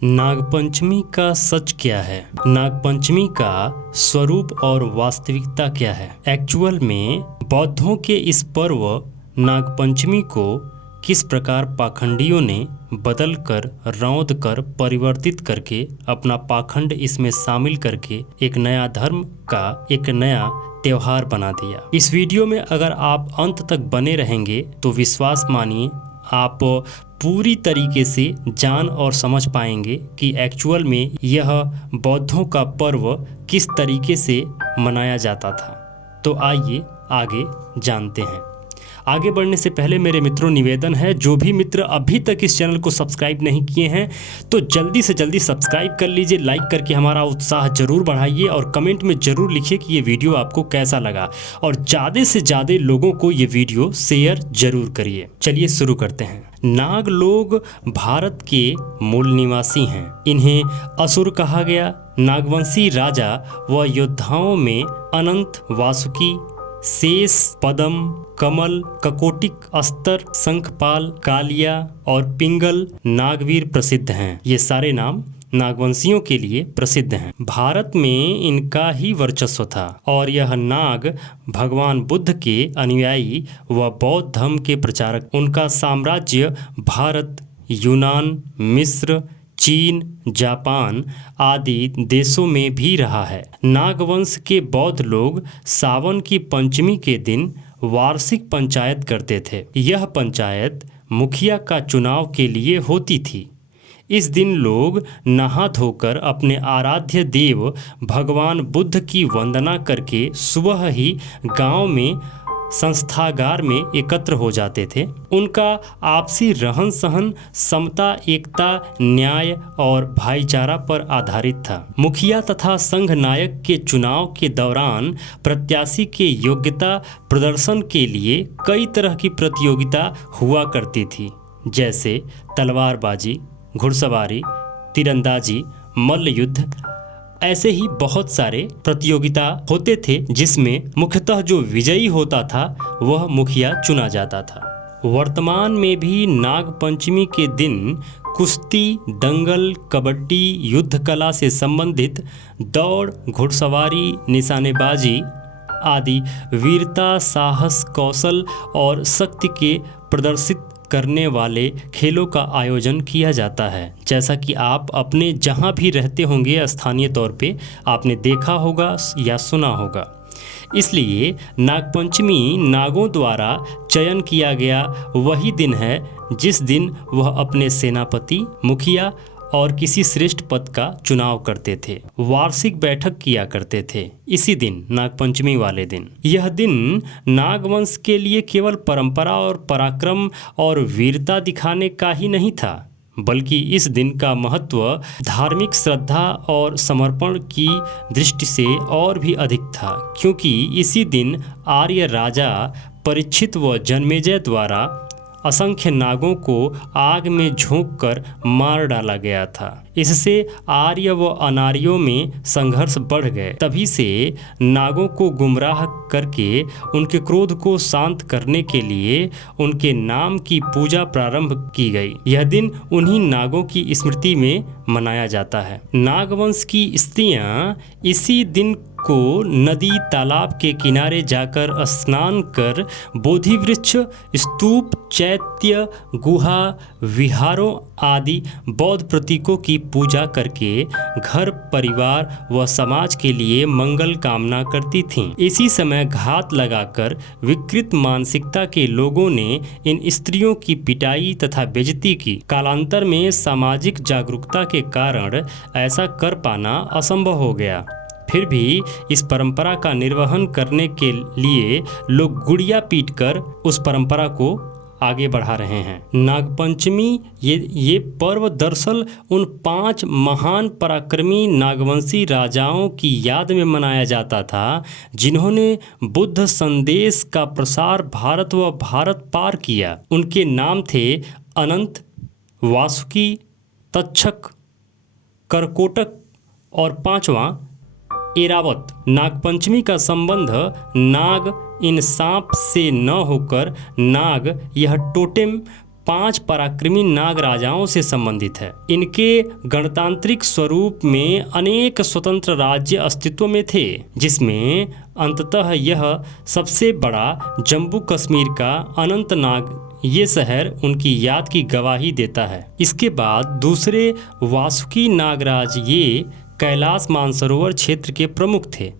नागपंचमी का सच क्या है? नागपंचमी का स्वरूप और वास्तविकता क्या है? एक्चुअल में बौद्धों के इस पर्व नागपंचमी को किस प्रकार पाखंडियों ने बदल कर, रौंद कर, परिवर्तित करके अपना पाखंड इसमें शामिल करके एक नया धर्म का एक नया त्योहार बना दिया। इस वीडियो में अगर आप अंत तक बने रहेंगे तो विश्वास मानिए आप पूरी तरीके से जान और समझ पाएंगे कि एक्चुअल में यह बौद्धों का पर्व किस तरीके से मनाया जाता था। तो आइए आगे जानते हैं। आगे बढ़ने से पहले मेरे मित्रों निवेदन है, जो भी मित्र अभी तक इस चैनल को सब्सक्राइब नहीं किए हैं तो जल्दी से जल्दी सब्सक्राइब कर लीजिए, लाइक करके हमारा उत्साह जरूर बढ़ाइए और कमेंट में जरूर लिखिए कि ये वीडियो आपको कैसा लगा और ज़्यादा से ज़्यादा लोगों को ये वीडियो शेयर जरूर करिए। चलिए शुरू करते हैं। नाग लोग भारत के मूल निवासी हैं। इन्हें असुर कहा गया। नागवंशी राजा व योद्धाओं में अनंत, वासुकी, शेष, पदम, कमल, ककोटिक, अस्तर, शंखपाल, कालिया और पिंगल नागवीर प्रसिद्ध हैं। ये सारे नाम नागवंशियों के लिए प्रसिद्ध हैं। भारत में इनका ही वर्चस्व था और यह नाग भगवान बुद्ध के अनुयायी व बौद्ध धर्म के प्रचारक। उनका साम्राज्य भारत, यूनान, मिस्र, चीन, जापान आदि देशों में भी रहा है। नागवंश के बौद्ध लोग सावन की पंचमी के दिन वार्षिक पंचायत करते थे। यह पंचायत मुखिया का चुनाव के लिए होती थी। इस दिन लोग नहा धोकर अपने आराध्य देव भगवान बुद्ध की वंदना करके सुबह ही गांव में संस्थागार में एकत्र हो जाते थे। उनका आपसी रहन सहन समता, एकता, न्याय और भाईचारा पर आधारित था। मुखिया तथा संघ नायक के चुनाव के दौरान प्रत्याशी के योग्यता प्रदर्शन के लिए कई तरह की प्रतियोगिता हुआ करती थी, जैसे तलवारबाजी, घुड़सवारी, तीरंदाजी, मल्ल युद्ध। ऐसे ही बहुत सारे प्रतियोगिता होते थे जिसमें मुख्यतः जो विजयी होता था वह मुखिया चुना जाता था। वर्तमान में भी नाग पंचमी के दिन कुश्ती, दंगल, कबड्डी, युद्ध कला से संबंधित दौड़, घुड़सवारी, निशानेबाजी आदि वीरता, साहस, कौशल और शक्ति के प्रदर्शित करने वाले खेलों का आयोजन किया जाता है। जैसा कि आप अपने जहाँ भी रहते होंगे स्थानीय तौर पे आपने देखा होगा या सुना होगा। इसलिए नागपंचमी नागों द्वारा चयन किया गया वही दिन है जिस दिन वह अपने सेनापति, मुखिया और किसी श्रेष्ठ पद का चुनाव करते थे। वार्षिक बैठक किया करते थे इसी दिन, नागपंचमी वाले दिन। यह दिन नागवंश के लिए केवल परंपरा और पराक्रम और वीरता दिखाने का ही नहीं था, बल्कि इस दिन का महत्व धार्मिक श्रद्धा और समर्पण की दृष्टि से और भी अधिक था, क्योंकि इसी दिन आर्य राजा परीक्षित व जन्मेजय द्वारा असंख्य नागों को आग में झोंककर मार डाला गया था। इससे आर्य व अनार्यों में संघर्ष बढ़ गए। तभी से नागों को गुमराह करके उनके क्रोध को शांत करने के लिए उनके नाम की पूजा प्रारंभ की गई। यह दिन उन्हीं नागों की स्मृति में मनाया जाता है। नागवंश की स्त्रियां इसी दिन को नदी, तालाब के किनारे जाकर स्नान कर बोधि वृक्ष, स्तूप, चैत्य, गुहा, विहारों आदि बौद्ध प्रतीकों की पूजा करके घर, परिवार व समाज के लिए मंगल कामना करती थीं। इसी समय घात लगाकर विकृत मानसिकता के लोगों ने इन स्त्रियों की पिटाई तथा बेइज्जती की। कालांतर में सामाजिक जागरूकता के कारण ऐसा कर पाना असंभव हो गया। फिर भी इस परंपरा का निर्वहन करने के लिए लोग गुड़िया पीटकर उस परंपरा को आगे बढ़ा रहे हैं। नागपंचमी ये पर्व दरअसल उन 5 महान पराक्रमी नागवंशी राजाओं की याद में मनाया जाता था जिन्होंने बुद्ध संदेश का प्रसार भारत व भारत पार किया। उनके नाम थे अनंत, वासुकी, तक्षक, करकोटक और 5वां एरावत। नागपंचमी का संबंध नाग इन सांप से न होकर नाग यह टोटेम 5 पराक्रमी नाग राजाओं से संबंधित है। इनके गणतांत्रिक स्वरूप में अनेक स्वतंत्र राज्य अस्तित्व में थे, जिसमें अंततः यह सबसे बड़ा जम्मू कश्मीर का अनंतनाग ये शहर उनकी याद की गवाही देता है। इसके बाद दूसरे वासुकी नागराज ये कैलाश मानसरोवर क्षेत्र के प्रमुख थे।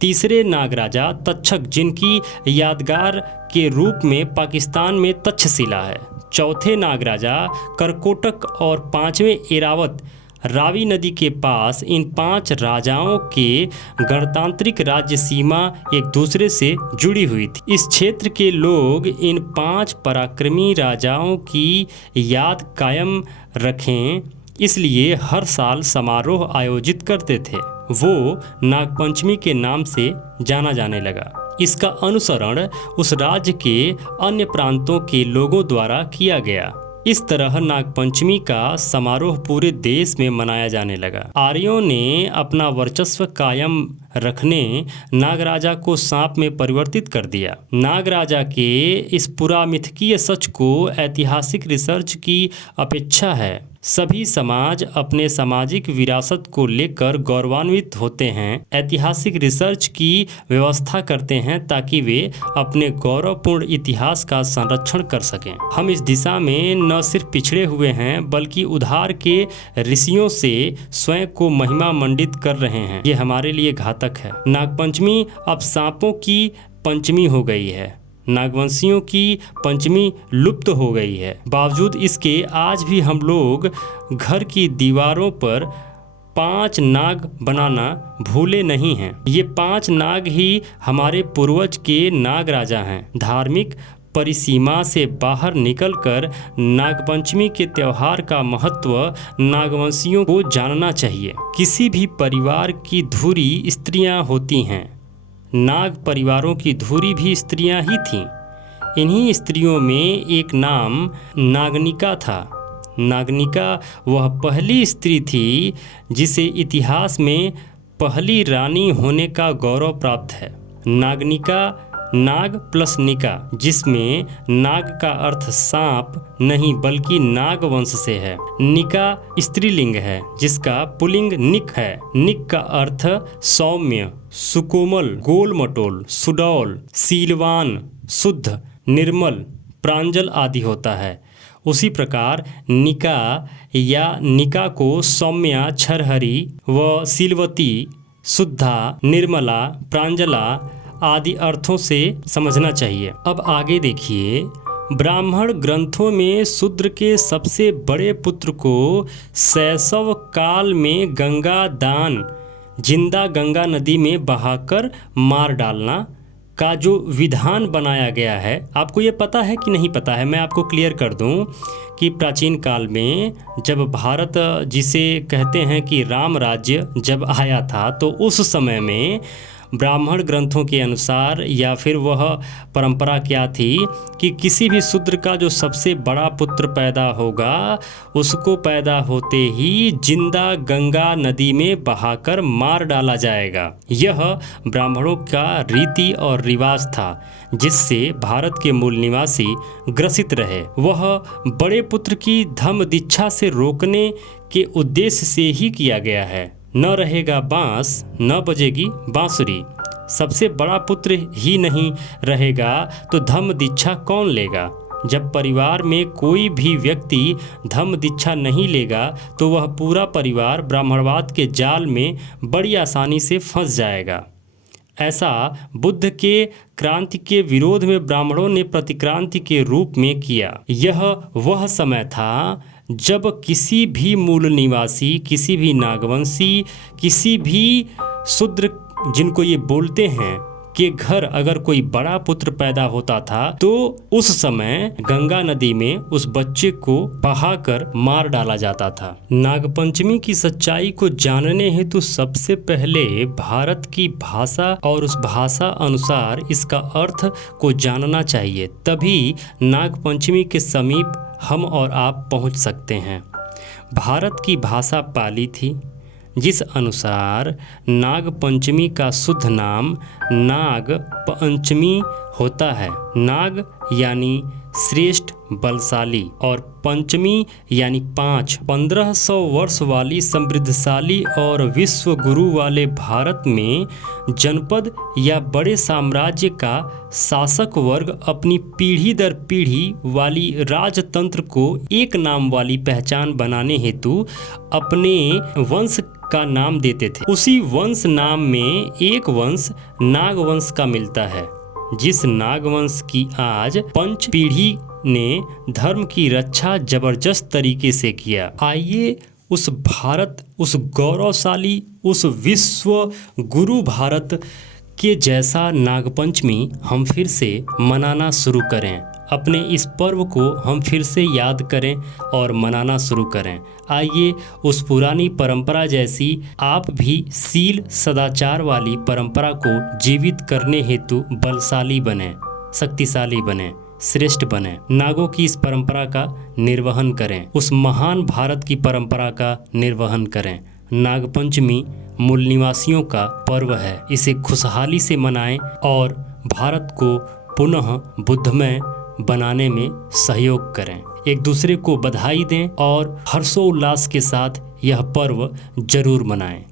तीसरे नागराजा तक्षक, जिनकी यादगार के रूप में पाकिस्तान में तक्षशिला है। चौथे नागराजा करकोटक और पांचवें एरावत रावी नदी के पास। इन 5 राजाओं के गणतांत्रिक राज्य सीमा एक दूसरे से जुड़ी हुई थी। इस क्षेत्र के लोग इन 5 पराक्रमी राजाओं की याद कायम रखें, इसलिए हर साल समारोह आयोजित करते थे। वो नागपंचमी के नाम से जाना जाने लगा। इसका अनुसरण उस राज्य के अन्य प्रांतों के लोगों द्वारा किया गया। इस तरह नागपंचमी का समारोह पूरे देश में मनाया जाने लगा। आर्यों ने अपना वर्चस्व कायम रखने नागराजा को सांप में परिवर्तित कर दिया। नागराजा के इस पुरामिथकीय सच को ऐतिहासिक रिसर्च की अपेक्षा है। सभी समाज अपने सामाजिक विरासत को लेकर गौरवान्वित होते हैं, ऐतिहासिक रिसर्च की व्यवस्था करते हैं ताकि वे अपने गौरवपूर्ण इतिहास का संरक्षण कर सकें। हम इस दिशा में न सिर्फ पिछड़े हुए हैं बल्कि उधार के ऋषियों से स्वयं को महिमा मंडित कर रहे हैं। ये हमारे लिए घातक है। नागपंचमी अब सांपों की पंचमी हो गई है। नागवंशियों की पंचमी लुप्त हो गई है। बावजूद इसके आज भी हम लोग घर की दीवारों पर 5 नाग बनाना भूले नहीं हैं। ये 5 नाग ही हमारे पूर्वज के नाग राजा हैं। धार्मिक परिसीमा से बाहर निकलकर नागपंचमी के त्योहार का महत्व नागवंशियों को जानना चाहिए। किसी भी परिवार की धुरी स्त्रियां होती हैं। नाग परिवारों की धुरी भी स्त्रियां ही थीं। इन्हीं स्त्रियों में एक नाम नागनिका था। नागनिका वह पहली स्त्री थी जिसे इतिहास में पहली रानी होने का गौरव प्राप्त है। नागनिका नाग प्लस निका, जिसमें नाग का अर्थ सांप नहीं बल्कि नाग वंश से है। निका स्त्रीलिंग है जिसका पुल्लिंग निक है। निक का अर्थ सौम्य, सुकोमल, गोल मटोल, सुडौल, सीलवान, शुद्ध, निर्मल, प्रांजल आदि होता है। उसी प्रकार निका या निका को सौम्या, छरहरी व सीलवती, शुद्धा, निर्मला, प्रांजला आदि अर्थों से समझना चाहिए। अब आगे देखिए, ब्राह्मण ग्रंथों में शूद्र के सबसे बड़े पुत्र को शैशव काल में गंगा दान, जिंदा गंगा नदी में बहाकर मार डालना का जो विधान बनाया गया है, आपको ये पता है कि नहीं पता है? मैं आपको क्लियर कर दूं कि प्राचीन काल में जब भारत, जिसे कहते हैं कि राम राज्य जब आया था, तो उस समय में ब्राह्मण ग्रंथों के अनुसार या फिर वह परंपरा क्या थी कि किसी भी शूद्र का जो सबसे बड़ा पुत्र पैदा होगा उसको पैदा होते ही जिंदा गंगा नदी में बहाकर मार डाला जाएगा। यह ब्राह्मणों का रीति और रिवाज था जिससे भारत के मूल निवासी ग्रसित रहे। वह बड़े पुत्र की धम्म दीक्षा से रोकने के उद्देश्य से ही किया गया है। न रहेगा बांस न बजेगी बांसुरी। सबसे बड़ा पुत्र ही नहीं रहेगा तो धम्म दीक्षा कौन लेगा? जब परिवार में कोई भी व्यक्ति धम्म दीक्षा नहीं लेगा तो वह पूरा परिवार ब्राह्मणवाद के जाल में बड़ी आसानी से फंस जाएगा। ऐसा बुद्ध के क्रांति के विरोध में ब्राह्मणों ने प्रतिक्रांति के रूप में किया। यह वह समय था जब किसी भी मूल निवासी, किसी भी नागवंशी, किसी भी शूद्र जिनको ये बोलते हैं के घर अगर कोई बड़ा पुत्र पैदा होता था तो उस समय गंगा नदी में उस बच्चे को बहाकर मार डाला जाता था। नागपंचमी की सच्चाई को जानने हेतु सबसे पहले भारत की भाषा और उस भाषा अनुसार इसका अर्थ को जानना चाहिए, तभी नागपंचमी के समीप हम और आप पहुंच सकते हैं। भारत की भाषा पाली थी जिस अनुसार नाग पंचमी का शुद्ध नाम नाग पंचमी होता है। नाग यानी श्रेष्ठ बलशाली, और पंचमी यानी 5 1500 वर्ष वाली समृद्धशाली और विश्व गुरु वाले भारत में जनपद या बड़े साम्राज्य का शासक वर्ग अपनी पीढ़ी दर पीढ़ी वाली राजतंत्र को एक नाम वाली पहचान बनाने हेतु अपने वंश का नाम देते थे। उसी वंश नाम में एक वंश नागवंश का मिलता है, जिस नागवंश की आज पंच पीढ़ी ने धर्म की रक्षा जबरदस्त तरीके से किया। आइए उस भारत, उस गौरवशाली, उस विश्व गुरु भारत के जैसा नागपंचमी हम फिर से मनाना शुरू करें। अपने इस पर्व को हम फिर से याद करें और मनाना शुरू करें। आइए उस पुरानी परंपरा जैसी आप भी शील सदाचार वाली परंपरा को जीवित करने हेतु बलशाली बने, शक्तिशाली बने, श्रेष्ठ बने। नागों की इस परंपरा का निर्वहन करें, उस महान भारत की परंपरा का निर्वहन करें। नागपंचमी मूल निवासियों का पर्व है, इसे खुशहाली से मनाएं और भारत को पुनः बुद्धमय बनाने में सहयोग करें। एक दूसरे को बधाई दें और हर्षोल्लास के साथ यह पर्व जरूर मनाएं।